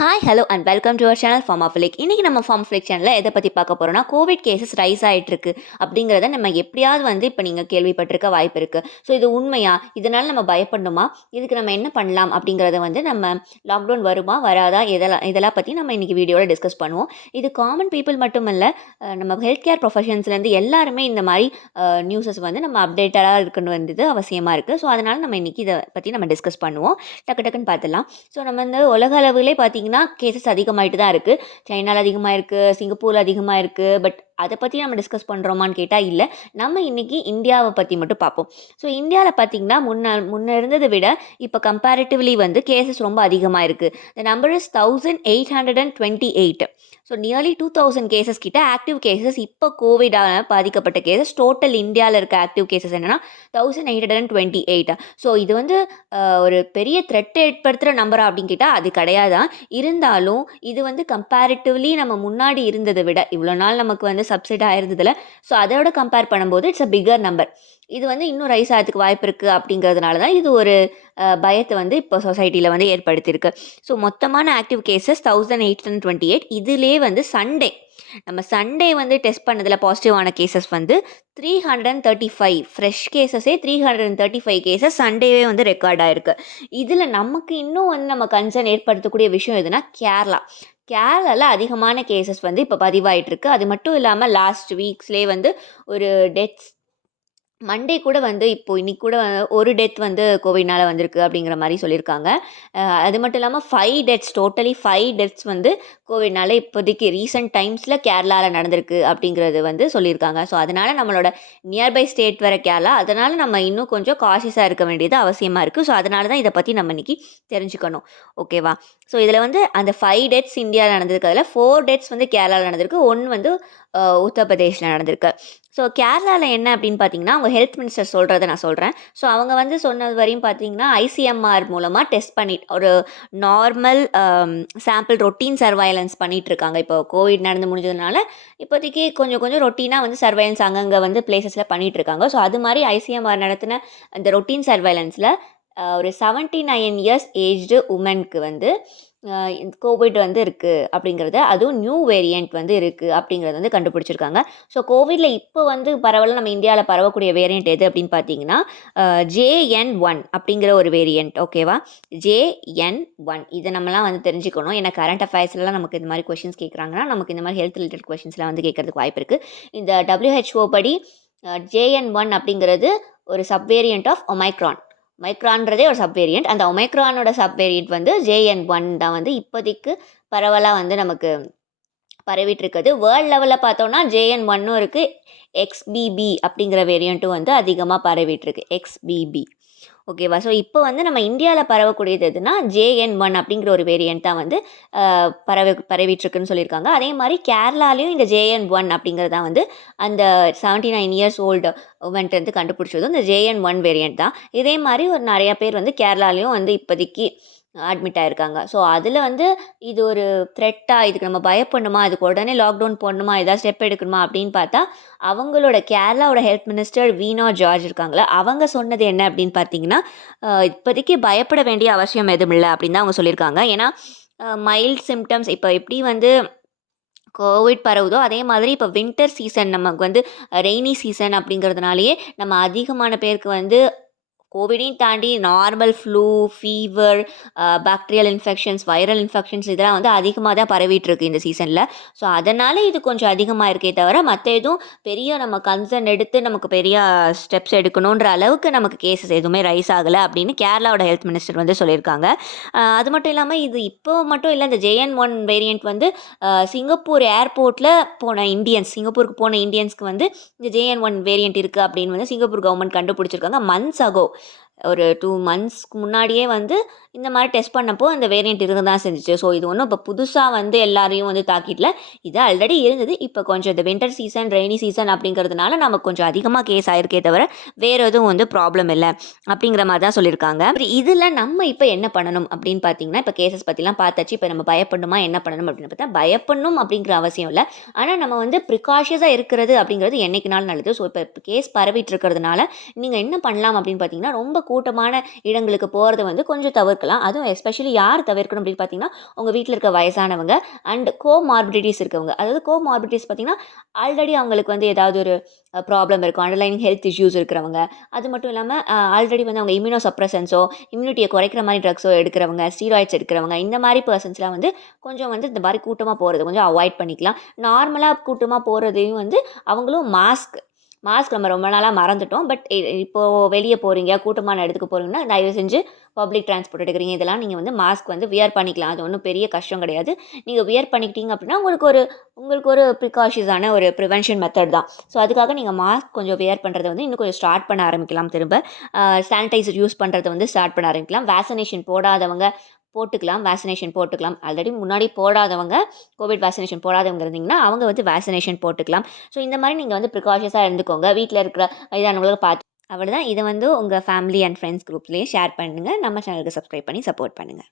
Hi hello and welcome to our channel farm of lick. இன்றைக்கி நம்ம form of லிக் சேனலில் எதை பற்றி பார்க்க போகிறோம்னா, கோவிட் கேசஸ் ரைஸ் ஆகிட்டுருக்கு அப்படிங்கிறத நம்ம எப்படியாவது இப்போ நீங்கள் கேள்விப்பட்டிருக்க வாய்ப்பு இருக்குது. ஸோ இது உண்மையா, இதனால் நம்ம பயப்படணுமா, இதுக்கு நம்ம என்ன பண்ணலாம் அப்படிங்கிறத நம்ம லாக்டவுன் வருமா வராதா, இதெல்லாம் பற்றி நம்ம இன்றைக்கி வீடியோவில் டிஸ்கஸ் பண்ணுவோம். இது காமன் பீப்புள் மட்டும் இல்லை, நம்ம ஹெல்த் கேர் ப்ரொஃபஷன்ஸ்லேருந்து எல்லாருமே இந்த மாதிரி நியூஸஸ் நம்ம அப்டேட்டடாக இருக்கணும் வந்தது அவசியமாக இருக்குது. ஸோ அதனால் நம்ம இன்றைக்கி இதை பற்றி நம்ம டிஸ்கஸ் பண்ணுவோம். டக்கு டக்குன்னு பார்த்துடலாம். ஸோ நம்ம உலக அளவிலே பார்த்திங்கன்னா கேசஸ் அதிகமாகிட்டு தான் இருக்குது. சைனாவில் அதிகமாக இருக்குது, சிங்கப்பூரில் அதிகமாக இருக்குது. பட் அதை பற்றி நம்ம டிஸ்கஸ் பண்ணுறோமான்னு கேட்டால் இல்லை. நம்ம இன்றைக்கி இந்தியாவை பற்றி மட்டும் பார்ப்போம். ஸோ இந்தியாவில் பார்த்திங்கன்னா முன்ன இருந்ததை விட இப்போ கம்பேரிட்டிவ்லி கேசஸ் ரொம்ப அதிகமாக இருக்குது. The number is 1828. So nearly 2000 cases கிட்ட ஆக்டிவ் கேசஸ் இப்போ கோவிடால் பாதிக்கப்பட்ட கேசஸ் டோட்டல் இந்தியாவில் இருக்க ஆக்டிவ் கேசஸ் என்னென்னா 1828. ஸோ இது ஒரு பெரிய த்ரெட் ஏற்படுத்துகிற நம்பரா அப்படின்னு கேட்டால் அது கிடையாதான். இருந்தாலும் இது கம்பேரிட்டிவ்லி நம்ம முன்னாடி இருந்ததை விட இவ்வளோ நாள் நமக்கு சப்சைட் ஆயிருந்ததில்ல. ஸோ அதோட கம்பேர் பண்ணும்போது இட்ஸ் அ பிகர் நம்பர். இது இன்னும் ரைஸ் ஆகிறதுக்கு வாய்ப்பு இருக்குது அப்படிங்கிறதுனால தான் இது ஒரு பயத்தை இப்போ சொசைட்டியில் ஏற்படுத்தியிருக்கு. ஸோ மொத்தமான ஆக்டிவ் கேசஸ் 1828. இதுலேயே சண்டே டெஸ்ட் பண்ணதில் பாசிட்டிவான கேசஸ் 335. ஃப்ரெஷ் கேசஸே 335 கேசஸ் சண்டேவே ரெக்கார்ட் ஆகிருக்கு. இதில் நமக்கு இன்னும் நம்ம கன்சர்ன் ஏற்படுத்தக்கூடிய விஷயம் எதுனா கேரளாவில் அதிகமான கேசஸ் இப்போ பதிவாயிட்டிருக்கு. அது மட்டும் இல்லாமல் லாஸ்ட் வீக்ஸ்லேயே ஒரு டெத்ஸ் மண்டே கூட இப்போ இன்னைக்கு கூட ஒரு டெத் கோவிட்னால வந்திருக்கு அப்படிங்கிற மாதிரி சொல்லியிருக்காங்க. அது மட்டும் இல்லாமல் 5 டெத்ஸ், டோட்டலி 5 டெத்ஸ் கோவிட்னால இப்போதைக்கு ரீசெண்ட் டைம்ஸில் கேரளாவில் நடந்திருக்கு அப்படிங்கிறது சொல்லியிருக்காங்க. ஸோ அதனால் நம்மளோட நியர்பை ஸ்டேட் வர கேரளா, அதனால் நம்ம இன்னும் கொஞ்சம் காஷியஸாக இருக்க வேண்டியது அவசியமாக இருக்குது. ஸோ அதனால தான் இதை பற்றி நம்ம இன்றைக்கி தெரிஞ்சுக்கணும். ஓகேவா? ஸோ இதில் அந்த 5 டெத்ஸ் இந்தியாவில் நடந்திருக்கு. அதில் 4 டெத்ஸ் கேரளாவில் நடந்திருக்கு. 1 உத்தரப்பிரதேஷில் நடந்திருக்கு. ஸோ கேரளாவில் என்ன அப்படின்னு பார்த்தீங்கன்னா, அவங்க ஹெல்த் மினிஸ்டர் சொல்கிறத நான் சொல்கிறேன். ஸோ அவங்க சொன்னது வரையும் பார்த்தீங்கன்னா, ஐசிஎம்ஆர் மூலமாக டெஸ்ட் ஒரு நார்மல் சாம்பிள் ரொட்டீன் சர்வைலன்ஸ் பண்ணிகிட்ருக்காங்க. இப்போ கோவிட் நடந்து முடிஞ்சதுனால இப்போதைக்கு கொஞ்சம் கொஞ்சம் ரொட்டீனாக சர்வைலன்ஸ் அங்கங்கே பிளேசஸில் பண்ணிகிட்ருக்காங்க. ஸோ அது மாதிரி ஐசிஎம்ஆர் நடத்தின அந்த ரொட்டீன் சர்வைலன்ஸில் ஒரு 79 இயர்ஸ் ஏஜ்டு உமனுக்கு கோவிட் இருக்குது அப்படிங்கிறத, அதுவும் நியூ வேரியண்ட் இருக்குது அப்படிங்கிறத கண்டுபிடிச்சிருக்காங்க. ஸோ கோவிடில் இப்போ பரவலாக நம்ம இந்தியாவில் பரவக்கூடிய வேரியண்ட் எது அப்படின்னு பார்த்தீங்கன்னா, JN1 அப்படிங்கிற ஒரு வேரியண்ட். ஓகேவா? JN1 இதை நம்மலாம் தெரிஞ்சுக்கணும். ஏன்னா கரண்ட் அஃபேர்ஸ்லாம் நமக்கு இந்த மாதிரி கொஷின்ஸ் கேட்குறாங்கன்னா, நமக்கு இந்த மாதிரி ஹெல்த் ரிலேட்டட் கொஷின்ஸ்லாம் கேட்கறதுக்கு வாய்ப்பு இருக்குது. இந்த WHO படி JN1 அப்படிங்கிறது ஒரு சப்வேரியண்ட் ஆஃப் ஒமைக்ரான். ஒமைக்ரான்றதே ஒரு சப்வேரியண்ட். அந்த ஒமைக்ரானோட சப்வேரியண்ட் JN1 தான் இப்போதைக்கு பரவலாக நமக்கு பரவிட்டுருக்குது. வேர்ல்டு லெவலில் பார்த்தோன்னா JN1 இருக்குது, XBB அப்படிங்கிற வேரியண்ட்டும் அதிகமாக பரவிட்டுருக்கு. XBB. ஓகேவா? ஸோ இப்போ நம்ம இந்தியாவில் பரவக்கூடியது எதுனா JN1 அப்படிங்கிற ஒரு வேரியண்ட் தான் பரவிட்டுருக்குன்னு சொல்லியிருக்காங்க. அதே மாதிரி கேரளாலையும் இந்த JN1 அப்படிங்கிறது தான் அந்த 79 இயர்ஸ் ஓல்டு உமன்ட்டு கண்டுபிடிச்சதும் இந்த JN1 வேரியண்ட் தான். இதே மாதிரி ஒரு நிறையா பேர் கேரளாலையும் இப்போதைக்கு அட்மிட் ஆகிருக்காங்க. ஸோ அதில் இது ஒரு த்ரெட்டாக, இதுக்கு நம்ம பயப்படணுமா, இதுக்கு உடனே லாக்டவுன் போடணுமா, ஏதாவது ஸ்டெப் எடுக்கணுமா அப்படின்னு பார்த்தா, அவங்களோட கேரளாவோட ஹெல்த் மினிஸ்டர் வீணா ஜார்ஜ் இருக்காங்களே, அவங்க சொன்னது என்ன அப்படின்னு பார்த்தீங்கன்னா, இப்போதைக்கு பயப்பட வேண்டிய அவசியம் எதுவும் இல்லை அப்படின்னு தான் அவங்க சொல்லியிருக்காங்க. ஏன்னா மைல்ட் சிம்டம்ஸ் இப்போ எப்படி கோவிட் பரவுதோ அதே மாதிரி இப்போ வின்டர் சீசன் நமக்கு ரெய்னி சீசன் அப்படிங்கிறதுனாலேயே நம்ம அதிகமான பேருக்கு கோவிடையும் தாண்டி normal flu, fever, bacterial infections, viral infections இதெல்லாம் அதிகமாக தான் பரவிட்டுருக்கு இந்த சீசனில். ஸோ அதனால் இது கொஞ்சம் அதிகமாக இருக்கே தவிர மற்ற எதுவும் பெரிய நம்ம கன்சர்ன் எடுத்து நமக்கு பெரிய ஸ்டெப்ஸ் எடுக்கணுன்ற அளவுக்கு நமக்கு கேசஸ் எதுவுமே ரைஸ் ஆகலை அப்படின்னு கேரளாவோட ஹெல்த் மினிஸ்டர் சொல்லியிருக்காங்க. அது மட்டும் இல்லாமல் இது இப்போ மட்டும் இல்லை, இந்த JN1 வேரியண்ட் சிங்கப்பூர் ஏர்போர்ட்டில் சிங்கப்பூருக்கு போன இந்தியன்ஸ்க்கு இந்த JN1 வேரியண்ட் இருக்குது அப்படின்னு சிங்கப்பூர் கவர்மெண்ட் கண்டுபிடிச்சிருக்காங்க. மந்த்ஸ் ஆகோ, ஒரு 2 மந்த்ஸ்க்கு முன்னாடியே இந்த மாதிரி டெஸ்ட் பண்ணப்போ அந்த வேரியண்ட் இருக்க தான் செஞ்சிச்சு. ஸோ இது ஒன்றும் இப்போ புதுசாக எல்லாரையும் தாக்கிடல. இது ஆல்ரெடி இருந்தது. இப்போ கொஞ்சம் இந்த வின்டர் சீசன், ரெய்னி சீசன் அப்படிங்கிறதுனால நமக்கு கொஞ்சம் அதிகமாக கேஸ் ஆயிருக்கே தவிர வேறு எதுவும் ப்ராப்ளம் இல்லை அப்படிங்கிற மாதிரி தான் சொல்லியிருக்காங்க. இதில் நம்ம இப்போ என்ன பண்ணணும் அப்படின்னு பார்த்தீங்கன்னா, இப்போ கேசஸ் பற்றிலாம் பார்த்தாச்சு. இப்போ நம்ம பயப்படணுமா, என்ன பண்ணணும் அப்படின்னு பார்த்தா, பயப்படணும் அப்படிங்கிற அவசியம் இல்லை. ஆனால் நம்ம ப்ரிகாஷியஸாக இருக்கிறது அப்படிங்கிறது என்றைக்குனாலும் நல்லது. ஸோ இப்போ கேஸ் பரவிட்டு இருக்கிறதுனால நீங்கள் என்ன பண்ணலாம் அப்படின்னு பார்த்தீங்கன்னா, ரொம்ப கூட்டமான இடங்களுக்கு போறத வந்து கொஞ்சம் தவிர்க்கலாம். அதுவும் எஸ்பெஷலி யார் தவிர்க்கணும் அப்படின்னு பார்த்தீங்கன்னா, உங்க வீட்ல இருக்க வயசானவங்க அண்ட் கோமார்பிடிட்டீஸ் இருக்கவங்க. அதாவது கோமார்பிடிட்டீஸ் பார்த்தீங்கன்னா, ஆல்ரெடி அவங்களுக்கு வந்து ஏதாவது ஒரு ப்ராப்ளம் இருக்கும். அண்டர்லைனிங் ஹெல்த் இஷ்யூஸ் இருக்கிறவங்க. அது மட்டும் இல்லாம ஆல்ரெடி வந்து அவங்க இம்யூனோ சப்ரசன்ஸோ, இம்யூனிட்டிய குறைக்கிற மாரி ட்ரக்ஸோ எடுக்கிறவங்க, ஸ்டீராய்ட்ஸ் எடுக்கிறவங்க, இந்த மாரி பெர்சன்ஸ்லாம் வந்து கொஞ்சம் வந்து இந்த மாரி கூட்டமா போறத கொஞ்சம் அவாய்ட் பண்ணிக்கலாம். நார்மலா கூட்டமா போறதையும் வந்து அவங்களும் மாஸ்க் மாஸ்க் நம்ம ரொம்ப நாளா மறந்துட்டோம். பட் இப்போ வெளிய போறீங்க, கூட்டமான இடத்துக்கு போறீங்கன்னா, தயவு செஞ்சு பப்ளிக் டிரான்ஸ்போர்ட் எடுக்கிறீங்க. இதெல்லாம் நீங்க வந்து மாஸ்க் வந்து வியர் பண்ணிக்கலாம். அது ஒண்ணும் பெரிய கஷ்டம் கிடையாது. நீங்க வியர் பண்ணிக்கிட்டீங்க அப்படின்னா, உங்களுக்கு ஒரு ப்ரிகாஷியஸான ஒரு ப்ரிவென்ஷன் மெத்தட் தான். ஸோ, அதுக்காக நீங்க மாஸ்க் கொஞ்சம் வியர் பண்றத வந்து இன்னும் கொஞ்சம் ஸ்டார்ட் பண்ண ஆரம்பிக்கலாம் திரும்ப. சானிடைசர் யூஸ் பண்றத வந்து ஸ்டார்ட் பண்ண ஆரம்பிக்கலாம். வேக்சினேஷன் போடாதவங்க போட்டுக்கலாம். வேக்சினேஷன் போட்டுக்கலாம். ஆல்ரெடி முன்னாடி போடாதவங்க, கோவிட் வேக்சினேஷன் போடாதவங்க இருந்தீங்கன்னா, அவங்க வந்து வேக்சினேஷன் போட்டுக்கலாம். ஸோ, இந்த மாரி நீங்க வந்து ப்ரிகாஷியஸா இருந்துக்கோங்க. வீட்ல இருக்கிற வயதானவங்கள பார்த்து அவ்வளதான். இத வந்து உங்க ஃபேமிலி அண்ட் ஃபிரெண்ட்ஸ் குரூப்ஸ்லயே ஷேர் பண்ணுங்க. நம்ம சேனலுக்கு சப்ஸ்கிரைப் பண்ணி சப்போர்ட் பண்ணுங்க.